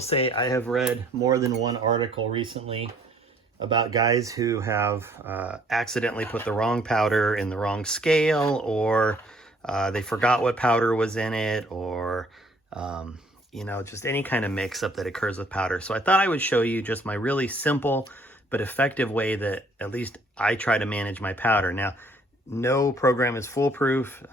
will say I have read more than one article recently about guys who have accidentally put the wrong powder in the wrong scale, or they forgot what powder was in it, or you know, just any kind of mix-up that occurs with powder. So I thought I would show you just my really simple but effective way that at least I try to manage my powder. Now, no program is foolproof.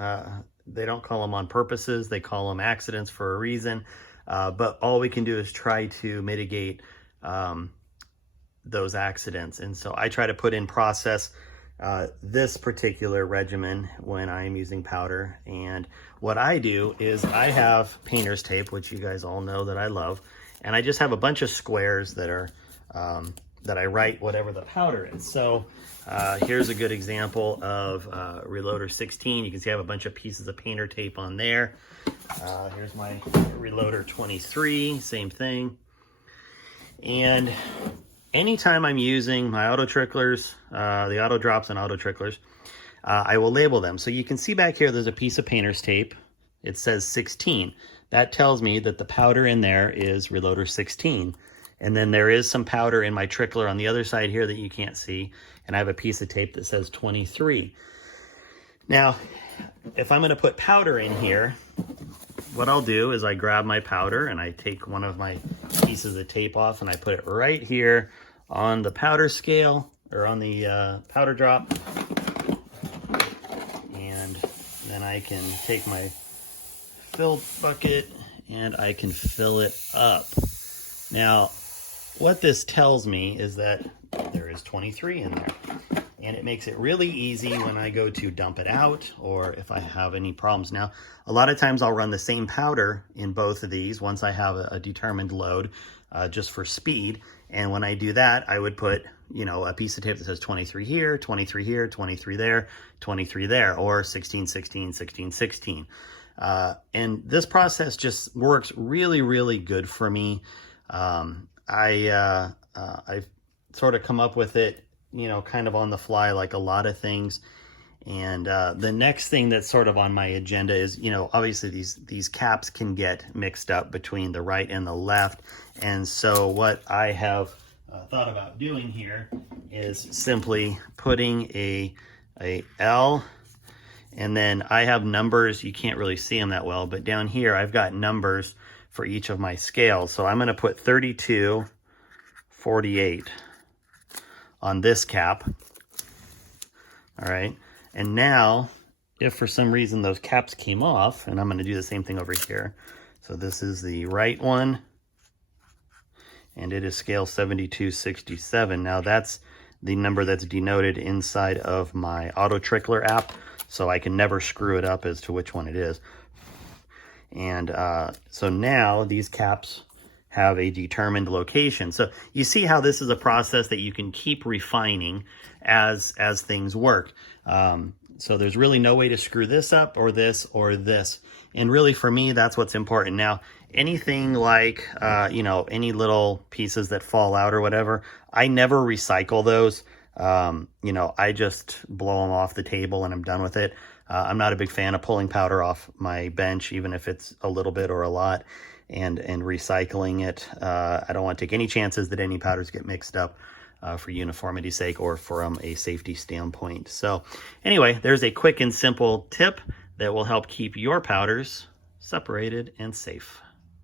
They don't call them on purposes. They call them accidents for a reason. But all we can do is try to mitigate those accidents. And so I try to put in process this particular regimen when I'm using powder. And what I do is I have painter's tape, which you guys all know that I love. And I just have a bunch of squares that are that I write whatever the powder is. So here's a good example of Reloader 16. You can see I have a bunch of pieces of painter tape on there. Here's my Reloader 23, same thing. And anytime I'm using my auto tricklers, the auto drops and auto tricklers, I will label them. So you can see back here, there's a piece of painter's tape. It says 16. That tells me that the powder in there is Reloader 16. And then there is some powder in my trickler on the other side here that you can't see. And I have a piece of tape that says 23. Now, if I'm going to put powder in here, what I'll do is I grab my powder and I take one of my pieces of tape off and I put it right here on the powder scale, or on the powder drop. And then I can take my fill bucket and I can fill it up. Now, what this tells me is that there is 23 in there. And it makes it really easy when I go to dump it out, or if I have any problems. Now, a lot of times I'll run the same powder in both of these once I have a determined load, just for speed. And when I do that, I would put, you know, a piece of tape that says 23 here, 23 here, 23 there, 23 there, or 16, 16, 16, 16. And this process just works really, really good for me. I've sort of come up with it, you know, kind of on the fly, like a lot of things. And the next thing that's sort of on my agenda is, you know, obviously these caps can get mixed up between the right and the left. And so what I have thought about doing here is simply putting a L, and then I have numbers. You can't really see them that well, but down here I've got numbers for each of my scales. So I'm going to put 32, 48 on this cap. All right. And now, if for some reason those caps came off, and I'm going to do the same thing over here. So this is the right one, and it is scale 7267. Now that's the number that's denoted inside of my auto trickler app, so I can never screw it up as to which one it is. And so now these caps have a determined location. So you see how this is a process that you can keep refining as things work. So there's really no way to screw this up or this or this. And really for me, that's what's important. Now, anything like, you know, any little pieces that fall out or whatever, I never recycle those. You know, I just blow them off the table and I'm done with it. I'm not a big fan of pulling powder off my bench, even if it's a little bit or a lot, and recycling it. I don't want to take any chances that any powders get mixed up for uniformity's sake or from a safety standpoint. So anyway, there's a quick and simple tip that will help keep your powders separated and safe.